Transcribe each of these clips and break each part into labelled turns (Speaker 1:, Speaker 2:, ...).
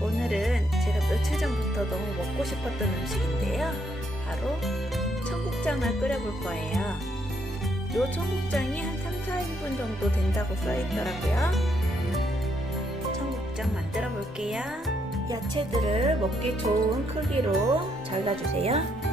Speaker 1: 오늘은 제가 며칠 전부터 너무 먹고 싶었던 음식인데요. 바로 청국장을 끓여볼 거예요. 요 청국장이 한 3, 4인분 정도 된다고 써있더라고요. 청국장 만들어 볼게요. 야채들을 먹기 좋은 크기로 잘라주세요.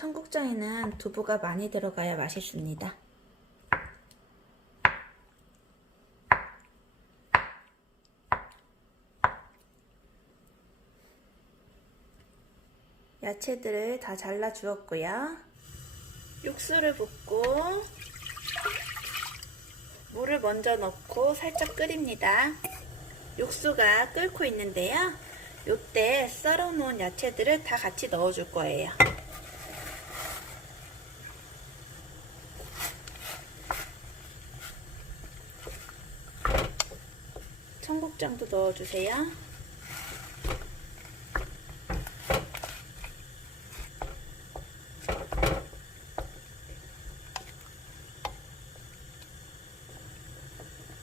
Speaker 1: 청국장에는 두부가 많이 들어가야 맛있습니다. 야채들을 다 잘라 주었고요. 육수를 붓고 물을 먼저 넣고 살짝 끓입니다. 육수가 끓고 있는데요. 이때 썰어 놓은 야채들을 다 같이 넣어 줄 거예요. 청국장도 넣어주세요.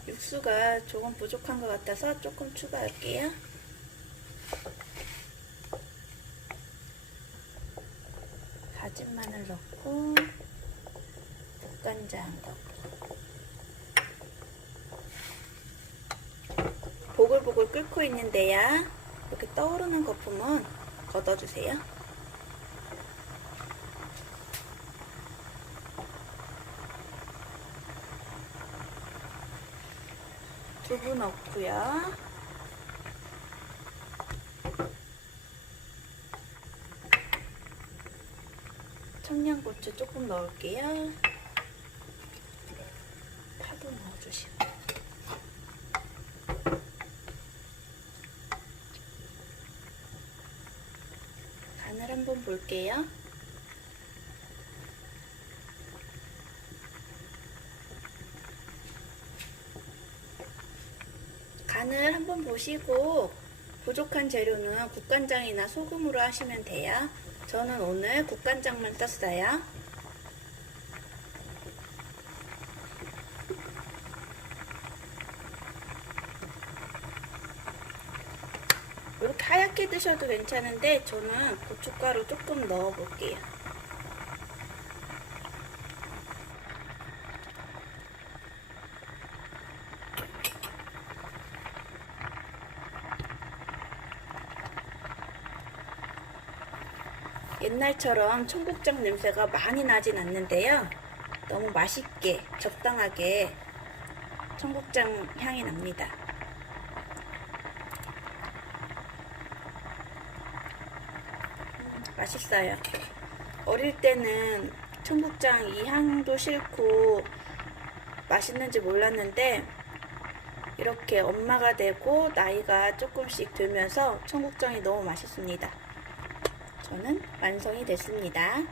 Speaker 1: 육수가 조금 부족한 것 같아서 조금 추가할게요. 다진 마늘 넣고 국간장 넣고 보글보글 끓고 있는데요. 이렇게 떠오르는 거품은 걷어주세요. 두부 넣고요. 청양고추 조금 넣을게요. 파도 넣어주시고. 간을 한번 볼게요. 간을 한번 보시고 부족한 재료는 국간장이나 소금으로 하시면 돼요. 저는 오늘 국간장만 떴어요. 하얗게 드셔도 괜찮은데 저는 고춧가루 조금 넣어 볼게요. 옛날처럼 청국장 냄새가 많이 나진 않는데요. 너무 맛있게 적당하게 청국장 향이 납니다. 맛있어요. 어릴 때는 청국장 이 향도 싫고 맛있는지 몰랐는데 이렇게 엄마가 되고 나이가 조금씩 들면서 청국장이 너무 맛있습니다. 저는 완성이 됐습니다.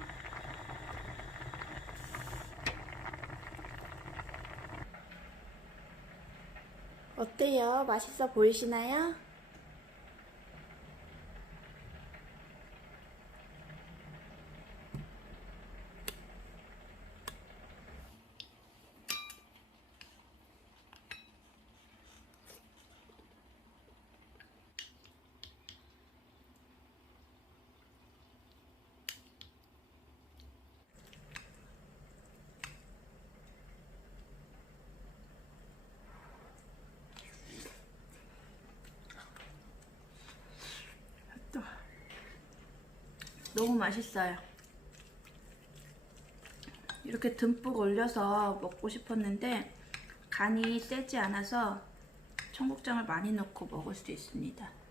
Speaker 1: 어때요? 맛있어 보이시나요? 너무 맛있어요. 이렇게 듬뿍 올려서 먹고 싶었는데 간이 세지 않아서 청국장을 많이 넣고 먹을 수 있습니다.